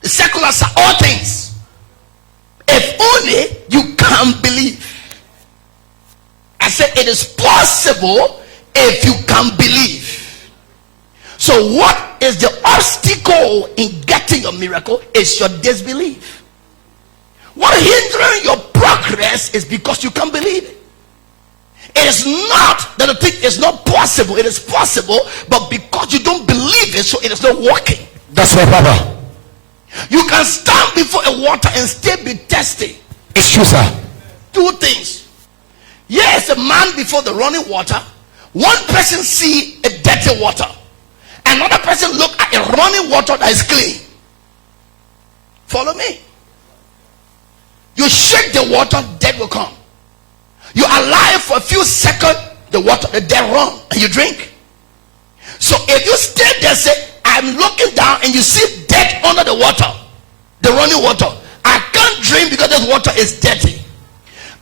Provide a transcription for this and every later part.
the seculars are all things. If only you can believe. I said it is possible if you can believe. So what is the obstacle in getting your miracle? Is your disbelief. What hindering your progress is because you can't believe it. It is not that the thing is not possible. It is possible, but because you don't believe it, so it is not working. That's right, Papa. You can stand before a water and still be thirsty. It's true, sir. Two things. Yes, a man before the running water. One person see a dirty water. Another person look at a running water that is clean. Follow me. You shake the water, death will come. You allow it for a few seconds, the water, the death run, and you drink. So if you stay there, say, I'm looking down and you see death under the water, the running water, I can't drink because this water is dirty.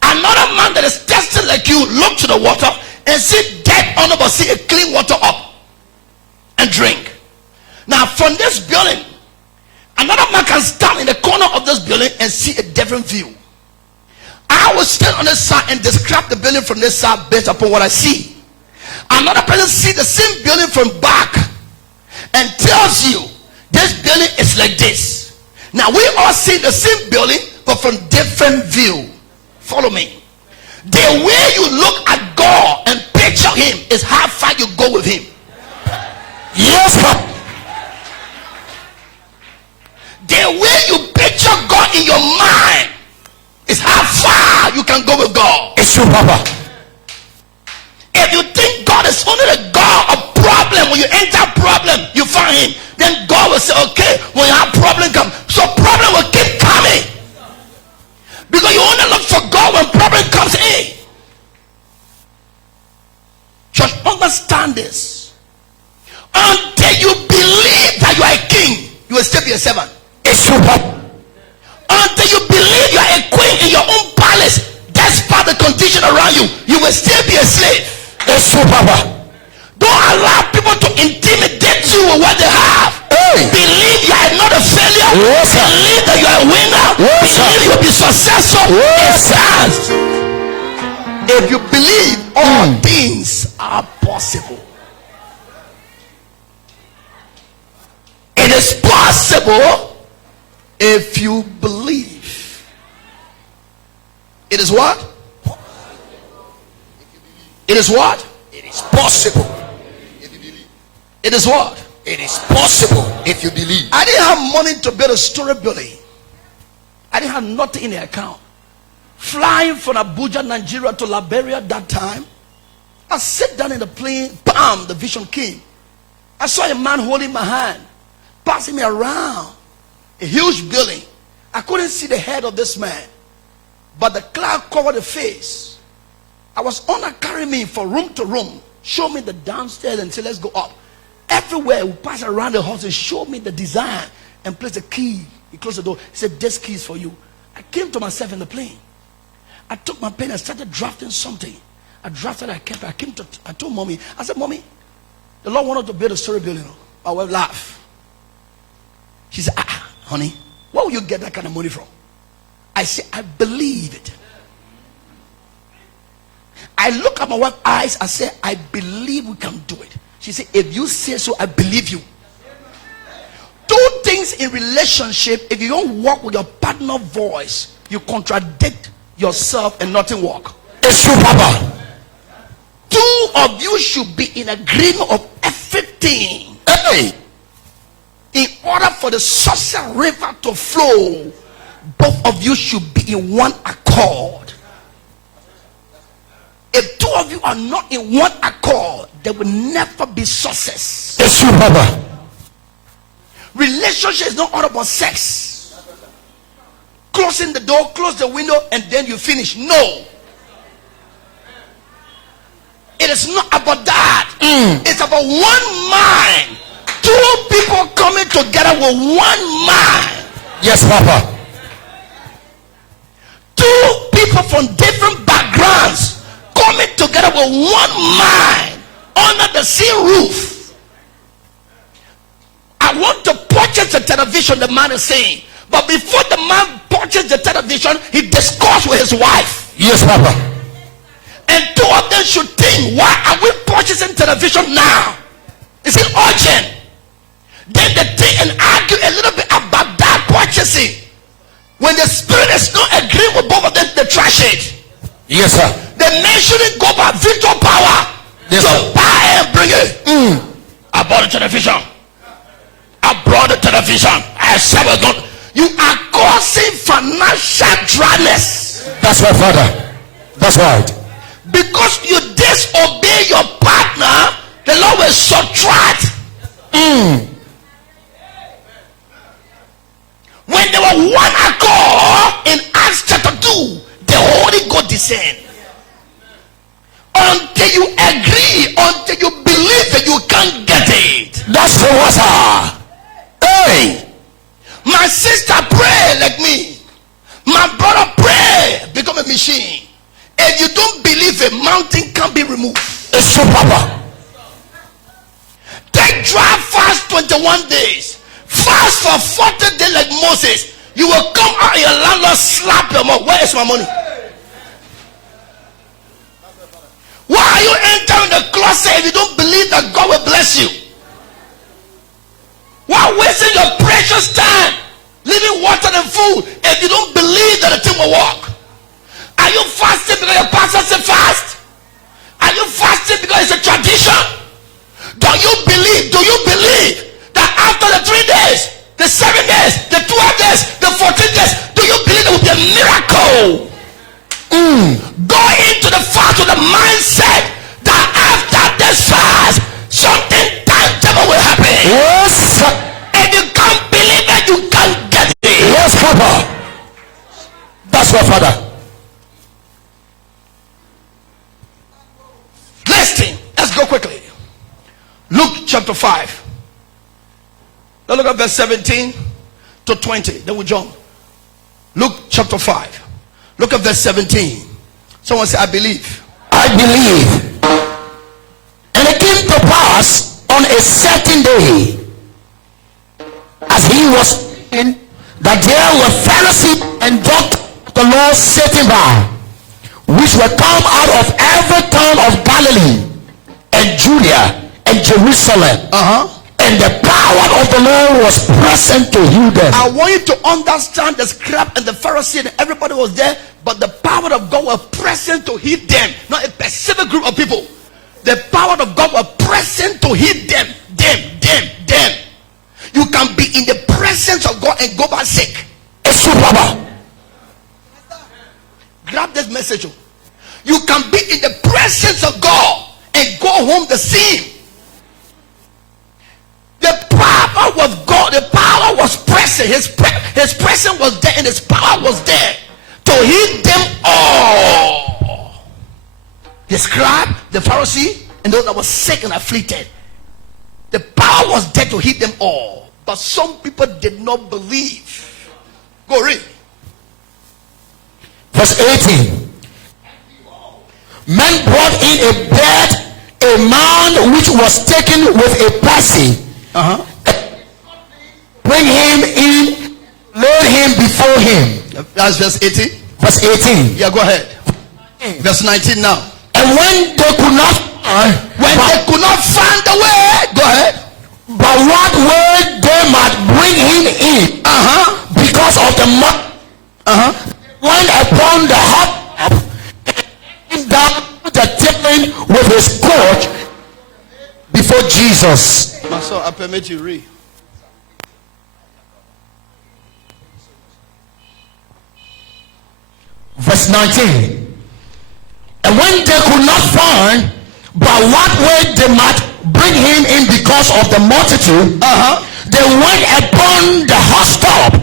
Another man that is testing like you look to the water and see death under, but see a clean water up and drink. Now from this building, another man can stand in the corner of this building and see a different view. I will stand on this side and describe the building from this side based upon what I see. Another person see the same building from back and tells you this building is like this. Now we all see the same building but from different view. Follow me. The way you look at God and picture him is how far you go with him. Yes, Papa. The way you picture God in your mind is how far you can go with God. It's true, Papa. If you think God is only the God of problem, when you enter problem, you find him, then God will say, okay, when you have problem come, so problem will keep coming. Because you only look for God when problem comes in. Just understand this. Until you believe that you are a king, you will still be a servant. It's true, Papa. Until you believe you are a queen in your own palace, despite the condition around you, you will still be a slave. It's true, Papa. Don't allow people to intimidate you with what they have. Hey. Believe you are not a failure. Yes, sir. Believe that you are a winner. Yes, sir. Believe you will be successful. Yes, sir. If you believe, all things are possible. It is possible if you believe. It is what? It is what? It is possible if you believe. It is what? It is possible if you believe. I didn't have money to build a story building. I didn't have nothing in the account. Flying from Abuja, Nigeria to Liberia that time, I sat down in the plane, bam, the vision came. I saw a man holding my hand, passing me around a huge building. I couldn't see the head of this man, but the cloud covered the face. I was on a carry me from room to room, show me the downstairs and say, let's go up. Everywhere we pass around the house and showed me the design and placed a key. He closed the door. He said, this key is for you. I came to myself in the plane. I took my pen and started drafting something. I drafted, I kept it. I told mommy, I said, mommy, the Lord wanted to build a story building. My wife laughed. She said, honey, where will you get that kind of money from? I said, I believe it. I look at my wife's eyes. I said, I believe we can do it. She said, if you say so, I believe you. Two things in relationship, if you don't work with your partner voice, you contradict yourself and nothing work. It's true, Papa. Two of you should be in agreement of everything. Hey. In order for the success river to flow, both of you should be in one accord. If two of you are not in one accord, there will never be success. It's true, Papa. Relationship is not all about sex. Closing the door, close the window, and then you finish. No. It is not about that. It's about one mind. Two people coming together with one mind. Yes, Papa. Two people from different backgrounds coming together with one mind under the same roof. I want to purchase a television, the man is saying. But before the man purchased the television, he discussed with his wife. Yes, Papa. And two of them should think, why are we purchasing television now? Is it urgent? Then they think and argue a little bit about that purchasing. When the spirit is not agreeing with both of them, they trash it. Yes, sir. The man shouldn't go by virtual power. Yes, so sir. buy and bring it. I bought the television. I brought the television. I said, you are causing financial dryness. That's right, Father. That's right. Because you disobey your partner, the Lord will subtract. When they were one accord in Acts chapter 2, the Holy Ghost descended. Until you agree, until you believe that you can't get it. That's the water. Hey, my sister, pray like me. My brother, pray. Become a machine. If you don't believe, a mountain can't be removed. It's true, Papa. Take dry fast 21 days. Fast for 40 days like Moses. You will come out and your landlord slap your mouth. Where is my money? Why are you entering the closet if you don't believe that God will bless you? Why wasting your precious time leaving water and food if you don't believe that the thing will work? Are you fasting because your pastor said fast? Are you fasting because it's a tradition? Do you believe that after the 3 days, the 7 days, the 12 days, the 14 days, do you believe there will be a miracle? Go into the fast with the mindset that after this fast, something tangible will happen. Yes. If you can't believe it, you can't get it. Yes, Papa. That's right, Father. Listen, let's go quickly. Luke chapter 5. Now look at verse 17 to 20. Then we jump. Luke chapter 5. Look at verse 17. Someone say, I believe. I believe. And it came to pass on a certain day, as he was in, that there were Pharisees and doctors of the law sitting by, which were come out of every town of Galilee and Judea and Jerusalem. And the power of the Lord was present to heal them. I want you to understand the scribe and the Pharisee and everybody was there, but the power of God was present to heal them, not a specific group of people. The power of God was present to heal them. You can be in the presence of God and go back sick. It's true, Papa. Grab this message. You can be in the presence of God and go home the same. The power was God. The power was present. His presence was there and his power was there to heal them all. The scribe, the Pharisee, and those that were sick and afflicted. The power was there to heal them all. But some people did not believe. Go read. Verse 18. Men brought in a bed, a man which was taken with a palsy. Bring him in, lay him before him. That's verse 18. Verse 18. Yeah, go ahead. Verse 19 now. And when they could not find the way, go ahead. But what way they might bring him in, because of the mud, went upon the hot and down the table with his coat before Jesus. My son, I permit you read. Verse 19. And when they could not find by what way they might bring him in because of the multitude, they went upon the housetop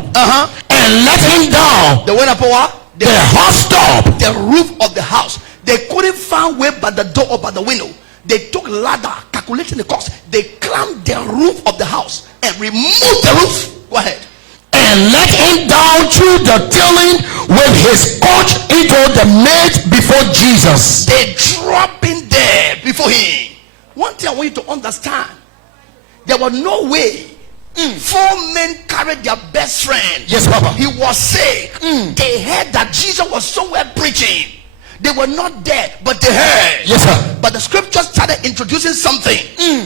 and let him down. They went upon what? The housetop, the roof of the house. They couldn't find way by the door or by the window. They took ladder, calculating the cost. They climbed the roof of the house and removed the roof. Go ahead. And let him down through the ceiling with his coat into the maid before Jesus. They drop in there before him. One thing I want you to understand: there was no way 4 men carried their best friend. Yes, Papa. He was sick. They heard that Jesus was somewhere preaching. They were not there, but they heard. Yes, sir. But the scripture started introducing something.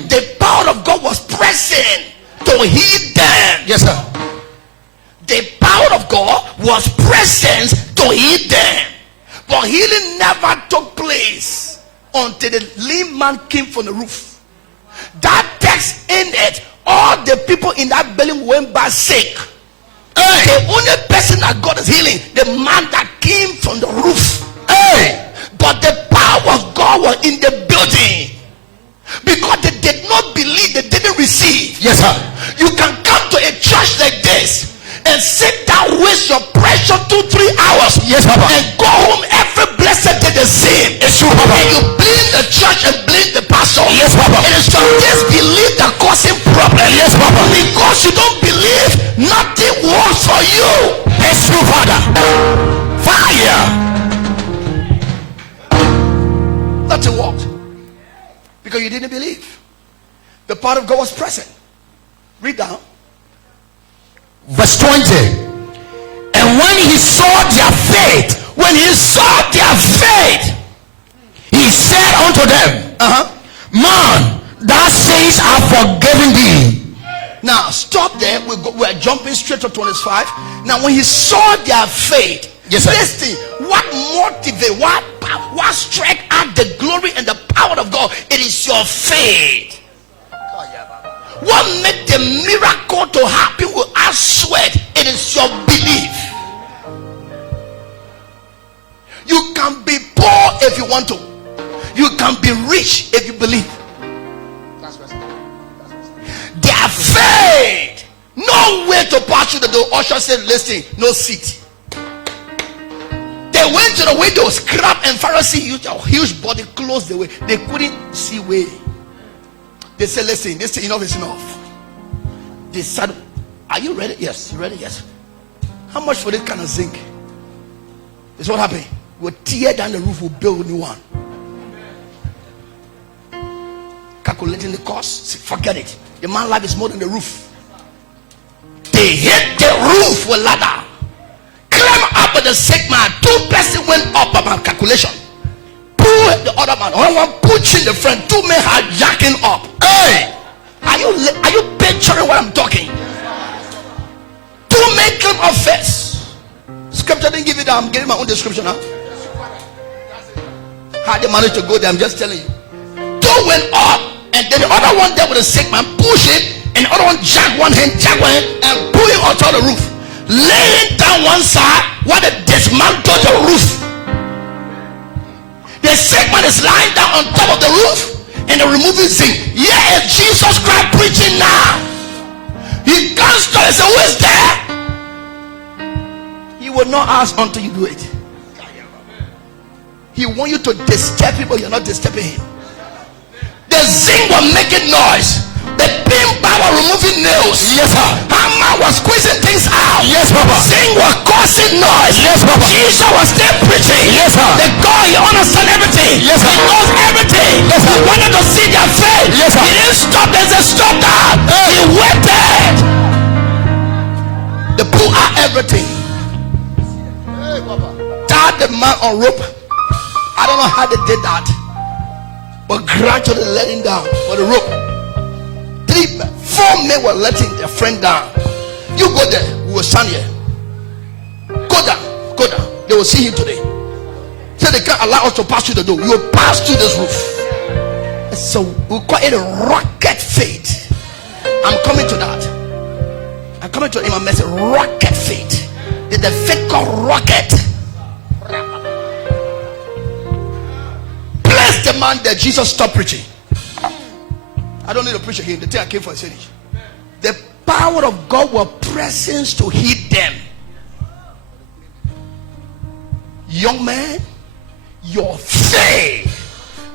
The power of God was present to heal them. Yes, sir. The power of God was present to heal them. But healing never took place until the lame man came from the roof. That text ended. All the people in that building went back sick. Hey. The only person that God is healing, the man that came from the roof. Hey. But the power of God was in the building. Because they did not believe, they didn't receive. Yes, sir. You can come to a church like this and sit down, waste your precious 2-3 hours. Yes, Papa. And go home every blessed day the same. It's true, Papa. And you blame the church and blame the pastor. Yes, Papa. It is your disbelief that causing problem. Yes, Papa. Because you don't believe, nothing works for you. It's true, Father. Fire. Nothing worked. Because you didn't believe. The power of God was present. Read down. Verse 20. And when he saw their faith, he said unto them, Man, thou sins are forgiven thee. Now stop there. We're jumping straight to 25. Now when he saw their faith, yes, sir. Listen, what motivated, what struck out the glory and the power of God? It is your faith. What made the miracle to happen without sweat? It is your belief. You can be poor if you want to. You can be rich if you believe. Their faith. No way to pass through the door. Usher said, listen, no seat. They went to the window, scribe and Pharisee used a huge body, closed the way. They couldn't see way. They said, listen, this enough is enough. They said, are you ready? Yes. You ready? Yes. How much for this kind of zinc? This is what happened. We'll tear down the roof, we'll build a new one. Calculating the cost, forget it. The man's life is more than the roof. They hit the roof with ladder. Climb up with the sick man. 2 persons went up by my calculation. Pull the other man. One pushing the friend. 2 men are jacking up. Hey, are you picturing what I'm talking? 2 men came up first. Scripture didn't give it. I'm giving my own description now. How they managed to go there, I'm just telling you. 2 went up, and then the other one there with the sick man push it, and the other one jack one hand, and pull him onto the roof. Laying down one side while they dismantle the roof. The sick man is lying down on top of the roof, and they're removing zinc. Yeah, it's Jesus Christ preaching now. He comes to and says, who is there? He will not ask until you do it. He wants you to disturb people. You're not disturbing him. The zinc was making noise. The pin bar was removing nails. Yes, sir. Hammer was squeezing things out. Yes, Papa. Zinc was causing noise. Yes, Papa. Jesus was still preaching. Yes, sir. The God, he understands everything. Yes, sir. He knows everything. Yes, sir. He wanted to see their faith. Yes, sir. He didn't stop. There's a stop that. He waited. They pull out everything. Hey, Papa. Tied the man on rope. I don't know how they did that, but gradually let him down for the rope. 4 men were letting their friend down. You go there, we will stand here. Go down. They will see him today. Say they can't allow us to pass through the door. You will pass through this roof. So we call it a rocket faith. I'm coming to that. I'm coming to him. I message rocket faith. Did the faith called rocket? Bless the man that Jesus stopped preaching. I don't need to preach again. The thing I came for is finished. The power of God was present to heal them. Young man, your faith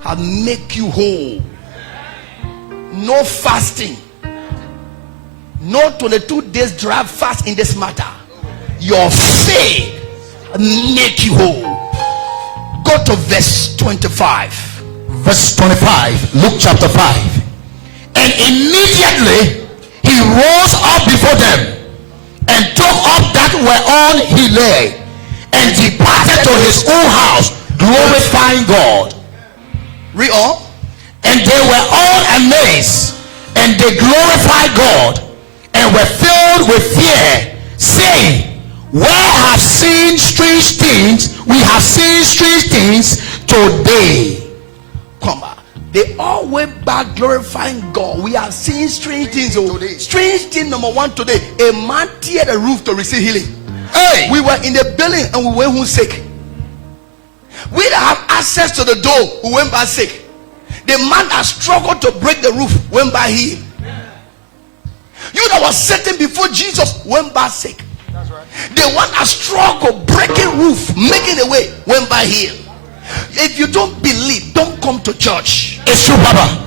will make you whole. No fasting. No 22 days drive fast in this matter. Your faith will make you whole. Go to verse 25. Verse 25, Luke chapter 5. And immediately he he rose up before them, and took up that whereon he lay, and departed to his own house, glorifying God. Read on. And they were all amazed, and they glorified God, and were filled with fear, saying, we have seen strange things. We have seen strange things today. Come on. They all went back glorifying God. We have seen strange things today. Strange thing number one today. A man teared the roof to receive healing. Hey, we were in the building and we went home sick. We didn't have access to the door. We went back sick. The man that struggled to break the roof went back healed. You that was sitting before Jesus went back sick. That's right. The one that struggled breaking roof, making a way, went back healed. If you don't believe, don't come to church. it's true, Papa.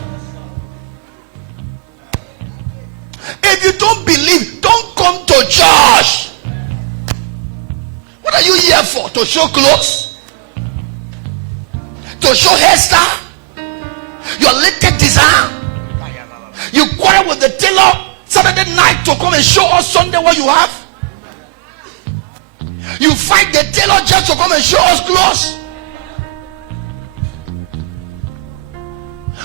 If you don't believe, don't come to church. What are you here for? To show clothes? To show hairstyle? Your latest design? You quarrel with the tailor Saturday night to come and show us Sunday what you have? You fight the tailor just to come and show us clothes?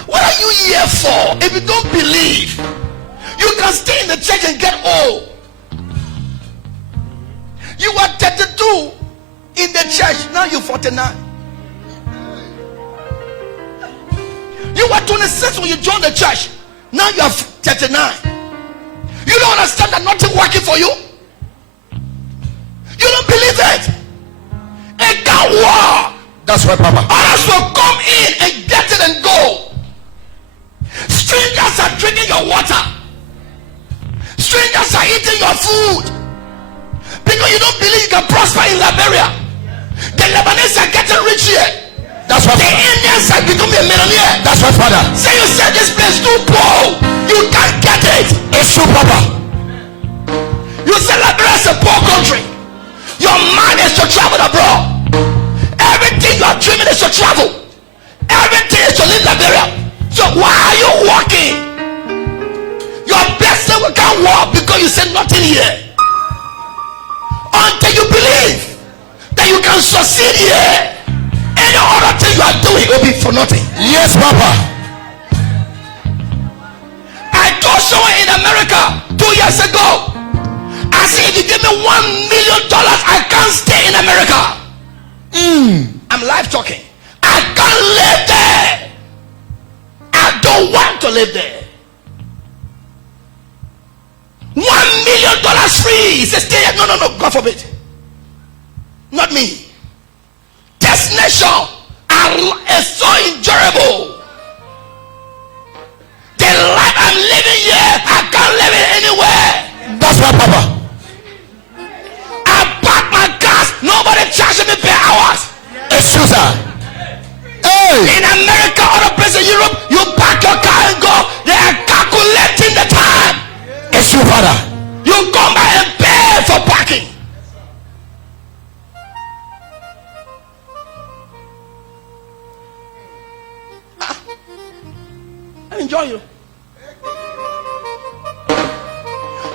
What are you here for? If you don't believe, you can stay in the church and get old. You were 32 in the church, now you're 49. You were 26 when you joined the church, now you are 39. You don't understand that nothing working for you? You don't believe it? It can work. That's right, Papa. Others will come in and get it and go. Strangers are drinking your water. Strangers are eating your food. Because you don't believe you can prosper in Liberia. The Lebanese are getting rich here. That's right. The Indians are becoming a millionaire. That's right, Father. Say you said this place too poor. You can't get it. It's true, Papa. You said Liberia is a poor country. Your mind is to travel abroad. Everything you are dreaming is to travel. Everything is to leave Liberia. So why are you walking? Your blessing can't walk because you said nothing here. Until you believe that you can succeed here, any other thing you are doing will be for nothing. Yes, Papa. I told someone in America 2 years ago, I said, if you give me $1 million, I can't stay in America. I'm live talking. I can't live there. I don't want to live there. $1 million free. He says, stay here. No, God forbid. Not me. This nation is so enjoyable. The life I'm living here, I can't live it anywhere. That's right, Papa. I park my cars. Nobody charges me per hours. It's true, sir. Hey, In America, other places in Europe, you park your car and go. They are calculating the time. it's true, Father. You come back and pay for parking. I enjoy you.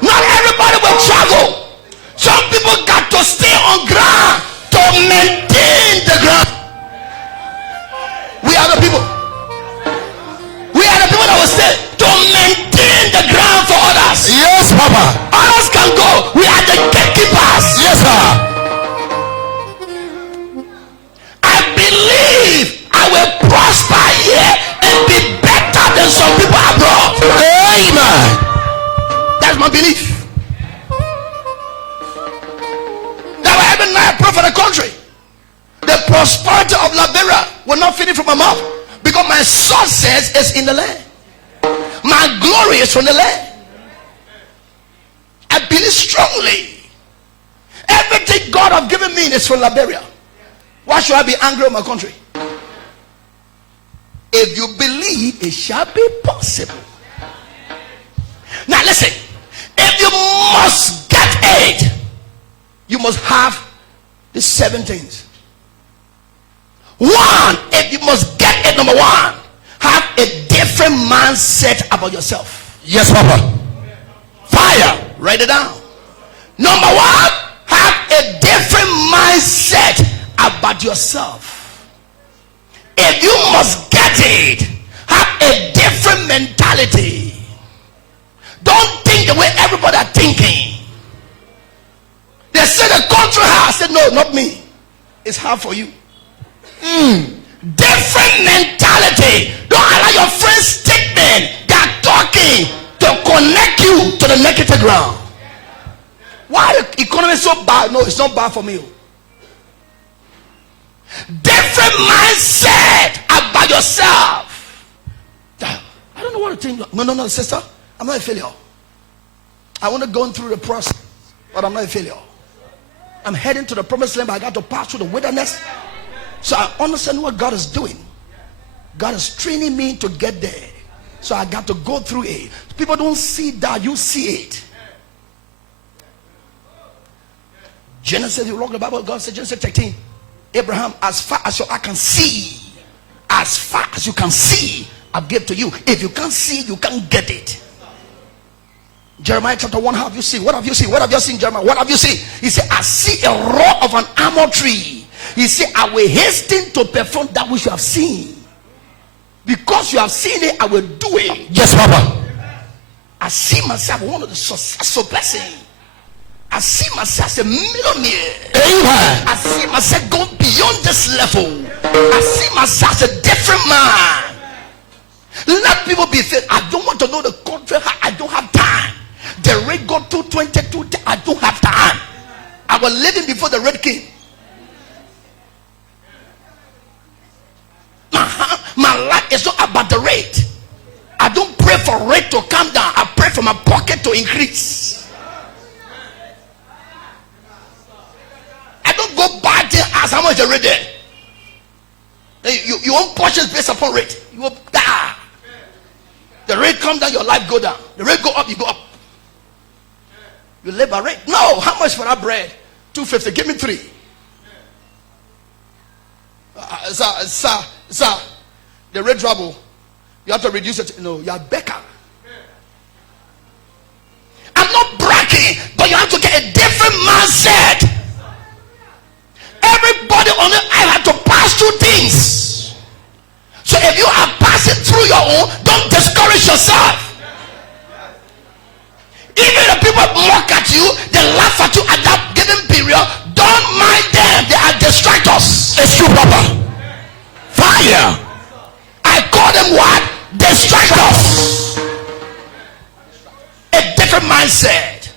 Not everybody will travel. Some people got to stay on ground to maintain the ground. We are the people. We are the people that will stay to maintain the ground for others. Yes, Papa. Others can go. We are the gatekeepers. Yes, sir. I believe I will prosper here and be better than some people abroad. Amen. That's my belief. That way every night I pray for the country. The prosperity of Liberia will not finish from my mouth, because my success is in the land. My glory is from the land. I believe strongly. Everything God have given me is from Liberia. Why should I be angry with my country? If you believe, it shall be possible. Now listen. If you must get aid, you must have the 7 things. One, if you must get it, number one, have a different mindset about yourself. Yes, Papa. Fire. Write it down. Number one, have a different mindset about yourself. If you must get it, have a different mentality. Don't think the way everybody are thinking. They say the country hard. I said, no, not me. It's hard for you. Different mentality. Don't allow your friends' statement. They are talking to connect you to the negative ground. Why the economy is so bad? No, it's not bad for me. Different mindset about yourself. I don't know what to think. No, sister. I'm not a failure. I want to go through the process, but I'm not a failure. I'm heading to the promised land, but I got to pass through the wilderness. So I understand what God is doing. God is training me to get there. So I got to go through it. People don't see that, you see it. Genesis, you look at the Bible, God said, Genesis 13, Abraham, as far as your eye can see, as far as you can see, I'll give to you. If you can't see, you can't get it. Jeremiah chapter 1, have you seen? What have you seen? What have you seen, Jeremiah? What have you seen? He said, I see a row of an almond tree. He said, I will hasten to perform that which you have seen. Because you have seen it, I will do it. Yes, Papa. I see myself one of the successful blessings. I see myself as a millionaire. Amen. I see myself going beyond this level. I see myself as a different man. Let people be fair. I don't want to know the country. I don't have time. The rate got to 22. I don't have time. I was living before the rate came. My life is not about the rate. I don't pray for rate to come down. I pray for my pocket to increase. I don't go buy things as how much the rate there. You own portions based upon rate. You will die. The rate come down, your life go down. The rate go up, you go up. You live by rate. No, how much for that bread? $2.50. Give me 3. Sir, the rate trouble. You have to reduce it. No, you are Becca. I'm not bragging, but you have to get a different mindset. Everybody on the island have to pass through things. So if you are passing through your own, don't discourage yourself. Even if people mock at you, they laugh at you at that given period, don't mind them. They are distractors. It's true, Papa. Fire. I call them what? Distractors. A different mindset.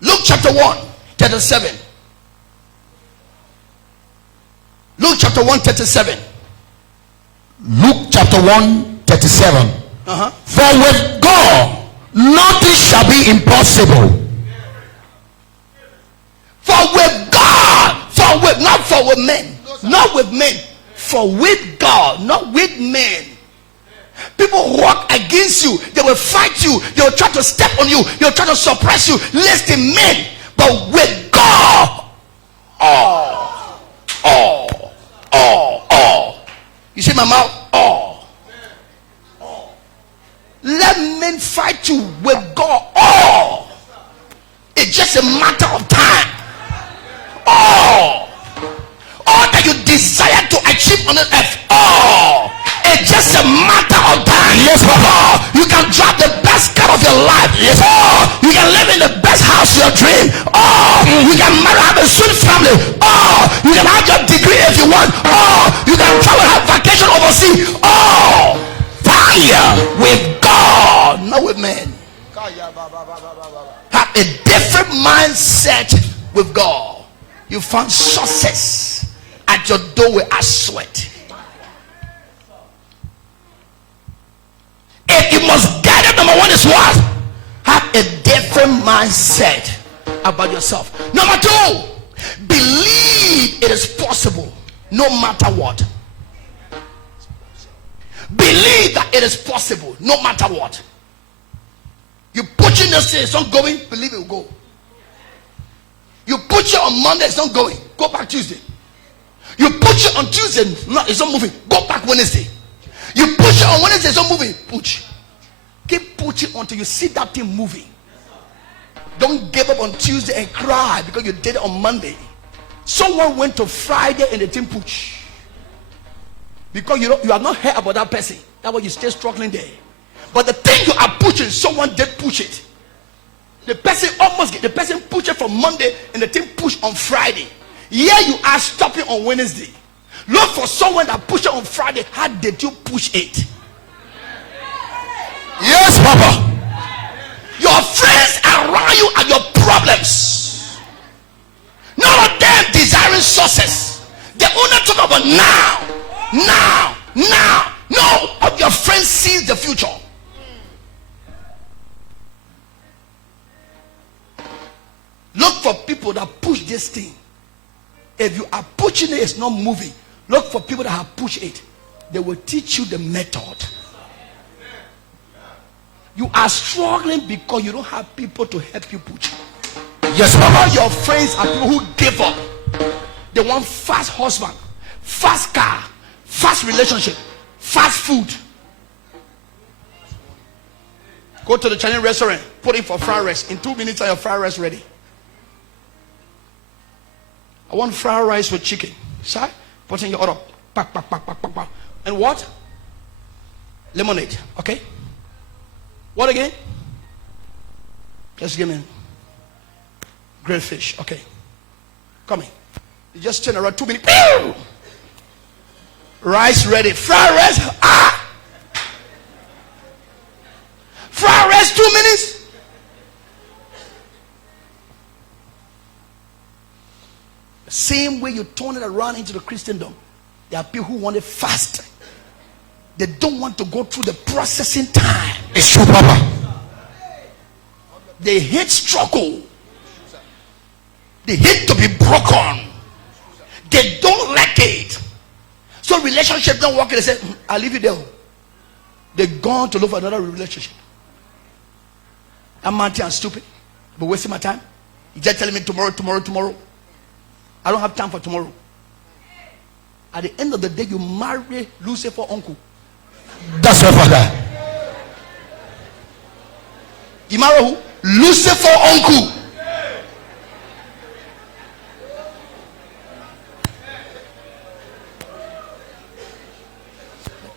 Luke chapter 1, 37. Luke chapter 1, 37. Luke chapter 1, 37. For with God nothing shall be impossible. For with God, not for with men, not with men, for with God, not with men. People walk against you, they will fight you, they will try to step on you, they will try to suppress you, less than men. But with God, all. You see my mouth? All. Let men fight you with God. All. It's just a matter of time. All that you desire to achieve on the earth. All. It's just a matter of time. Yes, Papa. You can drive the best car of your life. Yes. You can live in the best house of your dream. You can marry, have a sweet family. You can have your degree if you want. You can travel, have vacation overseas. Fire with God, not with men. Have a different mindset with God. You find success at your doorway. I sweat. If you must get it, number one is what? Have a different mindset about yourself. Number 2, believe it is possible no matter what. Believe that it is possible no matter what. You put in this, it's not going, believe it will go. You put you on Monday, it's not going, go back Tuesday. You put you on Tuesday, no, it's not moving, go back Wednesday. You push it on Wednesday, it's not moving, push. Keep pushing. pushing until you see that thing moving. Don't give up on Tuesday and cry because you did it on Monday. Someone went to Friday and the thing pushed. Because you have not heard about that person. That's why you stay struggling there. But the thing you are pushing, someone did push it. The person pushed it from Monday and the thing pushed on Friday. Here you are stopping on Wednesday. Look for someone that pushed it on Friday. How did you push it? Yes, Papa. Your friends around you are your problems. None of them desiring success. They only talk about now. No, of your friends sees the future. Look for people that push this thing. If you are pushing it, it's not moving. Look for people that have pushed it. They will teach you the method. You are struggling because you don't have people to help you push. Yes, Papa. All your friends are people who give up. They want fast husband, fast car, fast relationship, fast food. Go to the Chinese restaurant, put in for fried rice. In 2 minutes, your fried rice ready. I want fried rice with chicken. Sir, put in your order. Pack. And what? Lemonade. Okay. What again? Just give me grilled fish. Okay. Coming. You just turn around 2 minutes. Pew! Rice ready. Fried rice. Fried rice 2 minutes. Same way you turn it around into the Christendom. There are people who want it fast. They don't want to go through the processing time. It's true, Papa. They hate struggle. They hate to be broken. They don't like it. So relationship don't work. They say, I'll leave you there. They're gone to look for another relationship. I'm anti and stupid. But wasting my time. You just telling me tomorrow. I don't have time for tomorrow. At the end of the day, you marry Lucifer uncle. That's your father. You marry who? Lucifer uncle.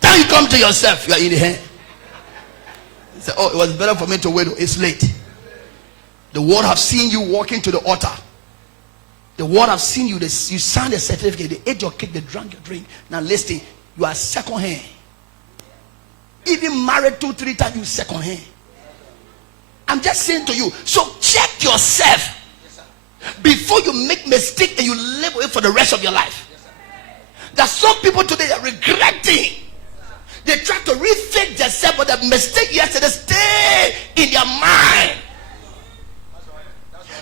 Then you come to yourself, you are in the hand. You say, oh, it was better for me to wait. It's late. The world have seen you walking to the altar. The world have seen you. You signed a certificate. They ate your cake. They drank your drink. Now listen, you are second hand. Even married 2-3 times, you second hand. I'm just saying to you. So check yourself before you make mistake and you live with it for the rest of your life. There's some people today that are regretting. They try to rethink themselves, but the mistake yesterday stay in their mind.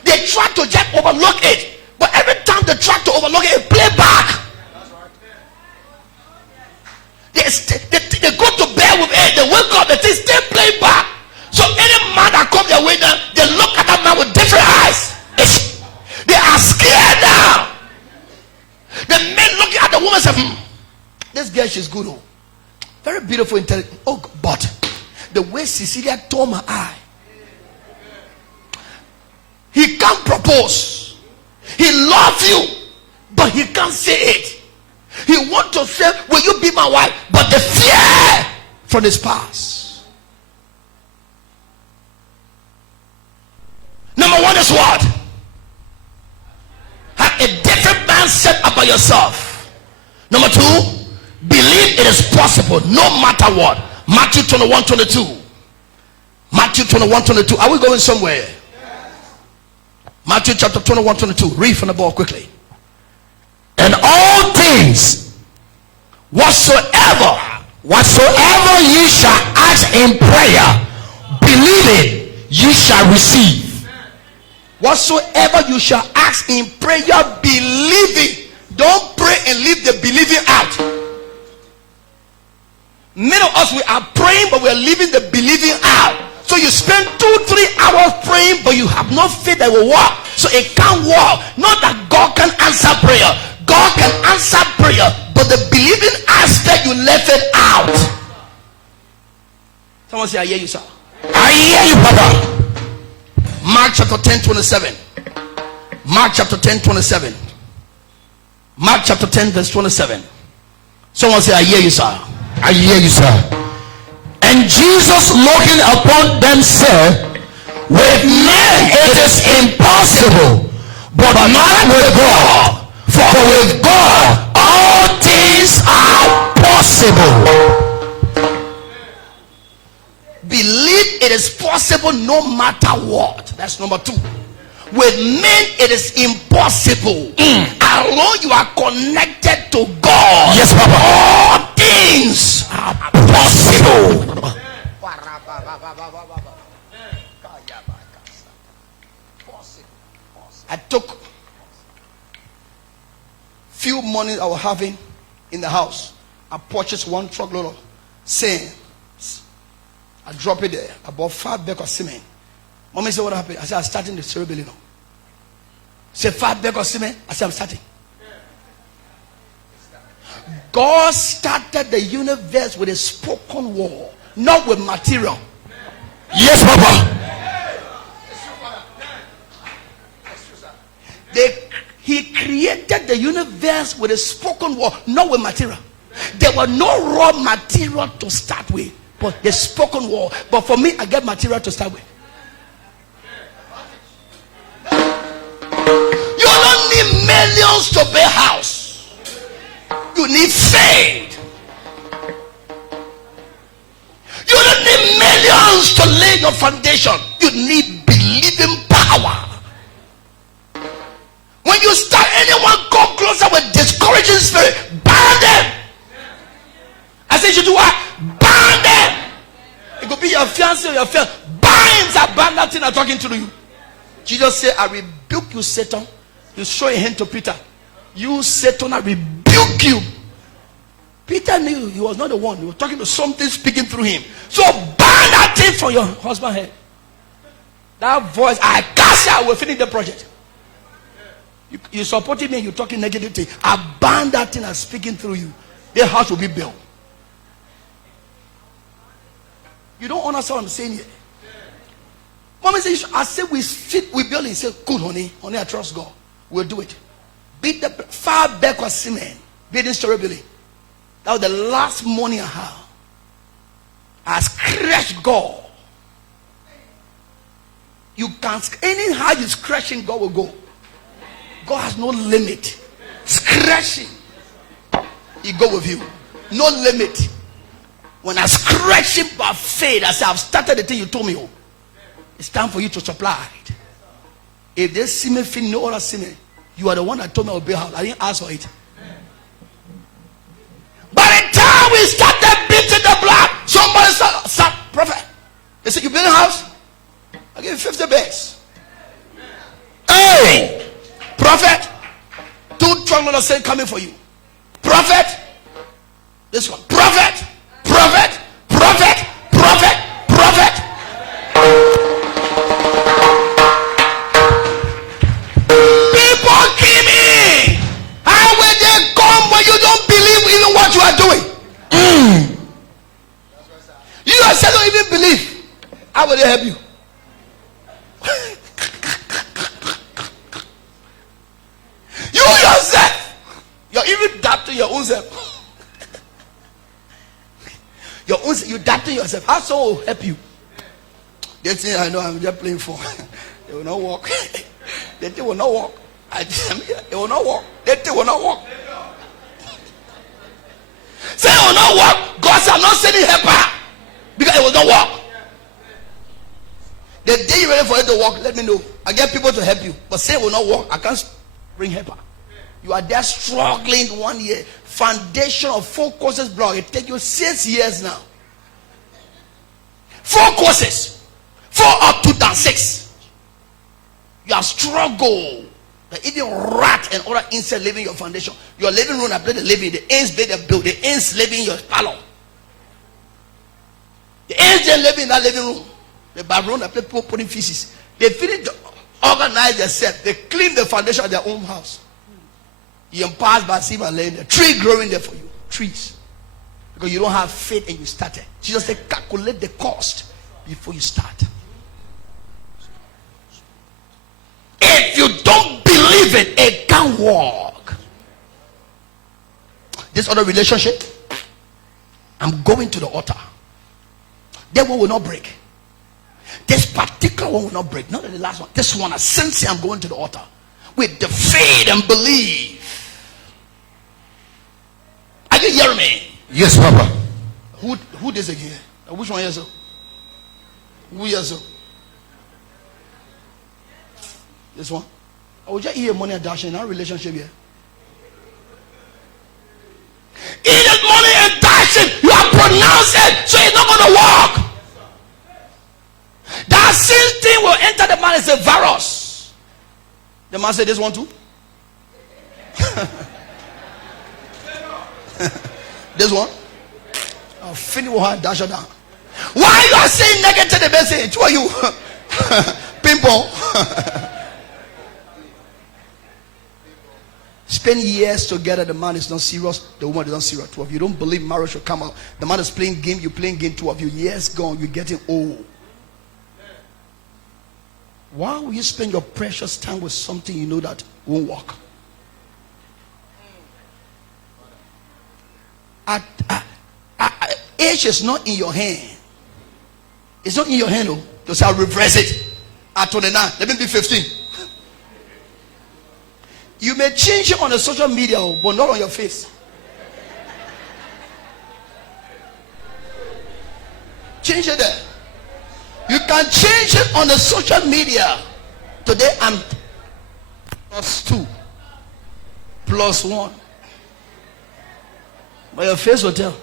They try to just overlook it. But every time they try to overlook it, play back. They go to bed with it, they wake up, they still play back. So any man that comes their way now, they look at that man with different eyes. They are scared now. The men looking at the woman say, this girl, she's good. Oh. Very beautiful, intelligent. Oh, but the way Cecilia tore my eye, he can't propose. He loves you, but he can't say it. He wants to say, will you be my wife? But the fear from his past. Number one is what? Have a different mindset about yourself. Number two, believe it is possible no matter what. Matthew 21:22. Matthew 21:22. Are we going somewhere? Matthew chapter 21:22. Read from the board quickly. And all things whatsoever ye shall ask in prayer, believing ye shall receive. Whatsoever you shall ask in prayer, believing. Don't pray and leave the believing out. Many of us, we are praying, but we are leaving the believing out. So you spend 2-3 hours praying, but you have no faith that will work. So it can't work. Not that God can answer prayer. God can answer prayer, but the believing aspect, you left it out. Someone say, I hear you, sir. I hear you, Papa. Mark chapter 10:27. Mark chapter 10:27. Mark chapter 10 verse 27. Someone say, I hear you, sir. I hear you, sir. And Jesus, looking upon them, said, with men it is impossible, but not with God. For with God all things are possible. Believe it is possible no matter what. That's number 2. With men it is impossible. Alone you are connected to God. Yes, Papa. All things are possible. I took few money I was having in the house. I purchased 1 truckload of sand. I dropped it there. I bought 5 bags of cement. Mommy said, what happened? I said, I'm starting the cerebellum. Said 5 bags of cement. I said, I'm starting. God started the universe with a spoken word, not with material. Yes, Papa. He created the universe with a spoken word, not with material. There was no raw material to start with, but the spoken word. But for me, I get material to start with. You don't need millions to build a house. You need faith. You don't need millions to lay your foundation. You need believing power. When you start, anyone come closer with discouraging spirit, ban them. I said, you do what? Ban them. It could be your fiancé or your fiancé. Binds are ban that thing I'm talking to you. Jesus said, I rebuke you, Satan. You show a hand to Peter. You, Satan, I rebuke you. Peter knew he was not the one. He was talking to something speaking through him. So ban that thing from your husband's head. That voice, I cast it, I will finish the project. You supporting me, you're talking negative thing. I ban that thing and speaking through you. The house will be built. You don't understand what I'm saying here. Mommy says, I said we build it. He said, good, honey, I trust God. We'll do it. Beat the far back of cement. Building story building. That was the last money I had. I scratched God. You can't, anyhow you scratching, God will go. God has no limit. Scratching, He go with you. No limit. When I scratch him by faith, I say, I've started the thing you told me. Oh, it's time for you to supply it. If they see me feel no other see me, you are the one that told me I would build a house. I didn't ask for it. By the time we started beating the block, somebody said, prophet, they said, you build a house? I give you 50 beds. Hey, prophet, 2 truckloads say coming for you. Prophet, this one, prophet, prophet, prophet, prophet, prophet. People came in. How will they come when you don't believe even what you are doing? You yourself don't even believe. How will they help you? You yourself, you're even doubting your own self. Your own, you doubting yourself. How so will help you? They say, I know I'm just playing for. They will not walk. They will not walk. They will not walk. They will not walk. Say it will not walk. God shall not send it helper because it will not walk. The day you're ready for it to walk, let me know. I get people to help you. But say it will not work. I can't bring helper. You are there struggling 1 year. Foundation of 4 courses block. It takes you 6 years now. 4 courses. 4 up to than 6. You have struggled. Even rat and other insects living in your foundation. Your living room, I play the living. The ants build the build. The ants living in your parlor. The ants they live in that living room. The bathroom, I play people putting feces. They finish to organize themselves. They clean the foundation of their own house. You pass by silver lane, the tree growing there for you. Trees. Because you don't have faith and you started. Jesus said, calculate the cost. before you start. If you don't believe it, it can't work. This other relationship, I'm going to the altar. That one will not break. This particular one will not break. Not the last one. This one, since I'm going to the altar with the faith and belief. Are you hearing me? Yes, Papa. Who this again? Which one is so? Who is so? This one? I will just hear money and dash in our relationship here. Eat money and dash it. You are pronouncing, so it's not going to work. That same thing will enter the man as a virus. The man said, this one too. This one. I'll finish with her, dash her down. Why you are saying negative the message? Who are you? Ping-pong. Spend years together, the man is not serious, the woman is not serious. Two of you don't believe marriage will come out. The man is playing game, you playing game. Two of you, years gone, you're getting old. Why will you spend your precious time with something you know that won't work? Age is not in your hand. It's not in your hand, though. To say I'll reverse it. At 29, let me be 15. You may change it on the social media, but not on your face. Change it there. You can change it on the social media. Today I'm +2, +1. But your face will tell.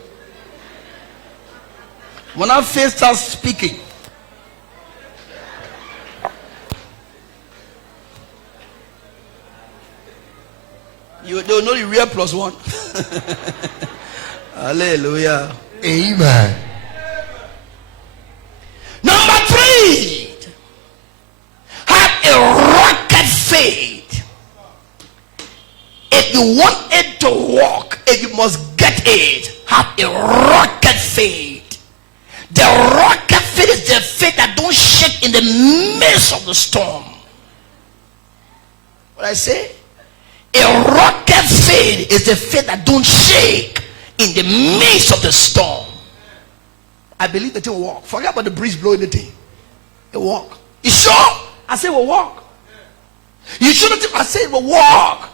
When our face starts speaking, you don't know the real +1. Hallelujah. Amen. Number 3, have a rocket faith. If you want it to work, if you must get it, have a rocket faith. The rocket faith is the faith that don't shake in the midst of the storm. What I say? A rocket faith is the faith that don't shake in the midst of the storm. I believe that it will walk. Forget about the breeze blowing the thing. It will walk. You sure? I say it will walk. You shouldn't think I say it will walk.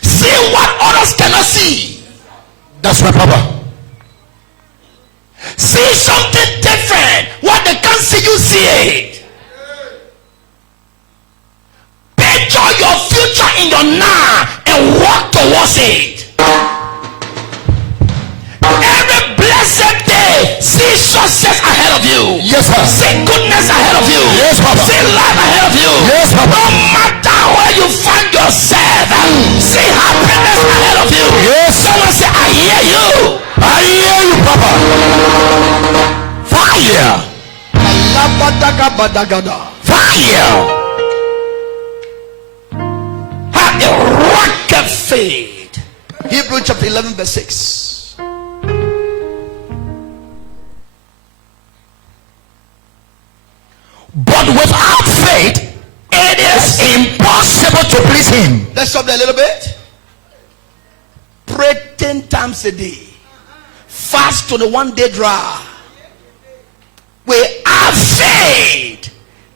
See what others cannot see. That's right, Papa. See something different. What they can't see, you see it. Picture your future in your now and walk towards it. Every blessed day, see success ahead of you. Yes, sir. See goodness ahead of you. Yes, Papa. See life ahead of you. Yes, Papa. No matter where you find yourself, see happiness ahead of you. Yes. Someone say, I hear you. I hear you, Papa. Fire. Fire. Have a rocket faith. Hebrews chapter 11 verse 6. But without faith, it is impossible to please him. Let's stop there a little bit. Pray 10 times a day. Fast to the 1 day dry. Without faith,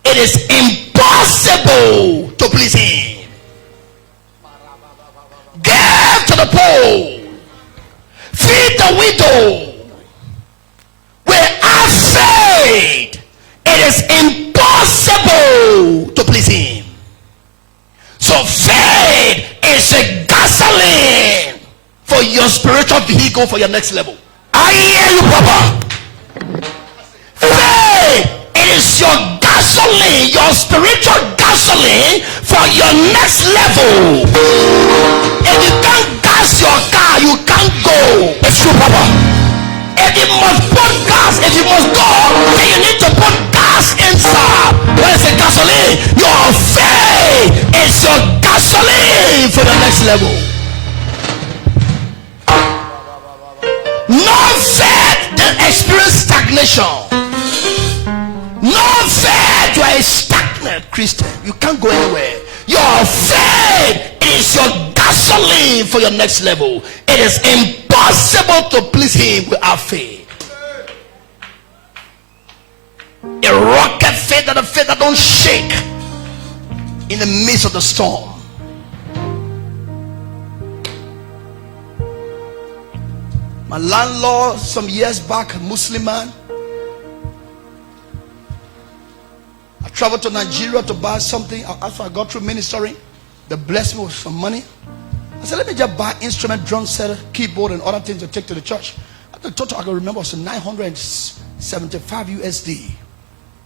it is impossible to please him. Give to the poor. Feed the widow. Without faith, it is impossible to please him. So faith is a gasoline for your spiritual vehicle for your next level. I hear you, Papa. Faith, it is your gasoline, your spiritual gasoline for your next level. If you can't gas your car, you can't go. It's true, Papa. If you must put gas, if you must go, then you need to put gas inside. What is the gasoline? Your faith is your gasoline for the next level. No faith, then experience stagnation. a Christian. You can't go anywhere. Your faith is your gasoline for your next level. It is impossible to please him without faith. A rocket faith, that a faith that don't shake in the midst of the storm. My landlord some years back, a Muslim man, I traveled to Nigeria to buy something. After I got through ministering, they blessed me with some money. I said, let me just buy instrument, drum set, keyboard, and other things to take to the church. The total I can remember was 975 USD.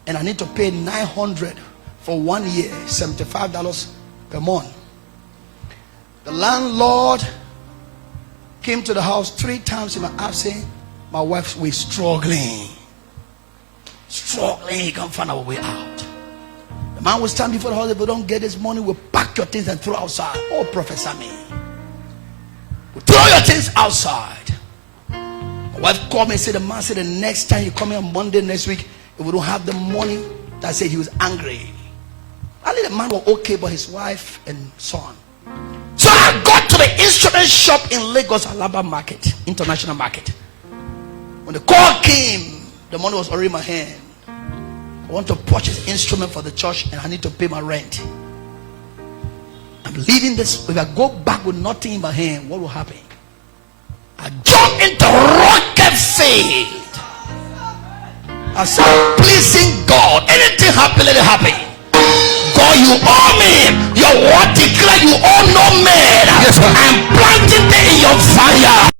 And I need to pay 900 for 1 year, $75 per month. The landlord came to the house 3 times in my absence. My wife was struggling. He can't find our way out. The man was standing before the house. If we don't get this money, we'll pack your things and throw outside. Oh, Professor me. We'll throw your things outside. My wife called me and said, the man said, the next time you come here on Monday next week, if we don't have the money, that said he was angry. I think the man was okay, but his wife and son. So I got to the instrument shop in Lagos, Alaba Market, International Market. When the call came, the money was already in my hand. I want to purchase instrument for the church and I need to pay my rent. I'm leaving this. If I go back with nothing in my hand, what will happen? I jump into rocket faith. I said, pleasing God. Anything happen, let it happen. God, you owe me. Your word declare you owe no man. Yes, sir. I'm planting it in your fire.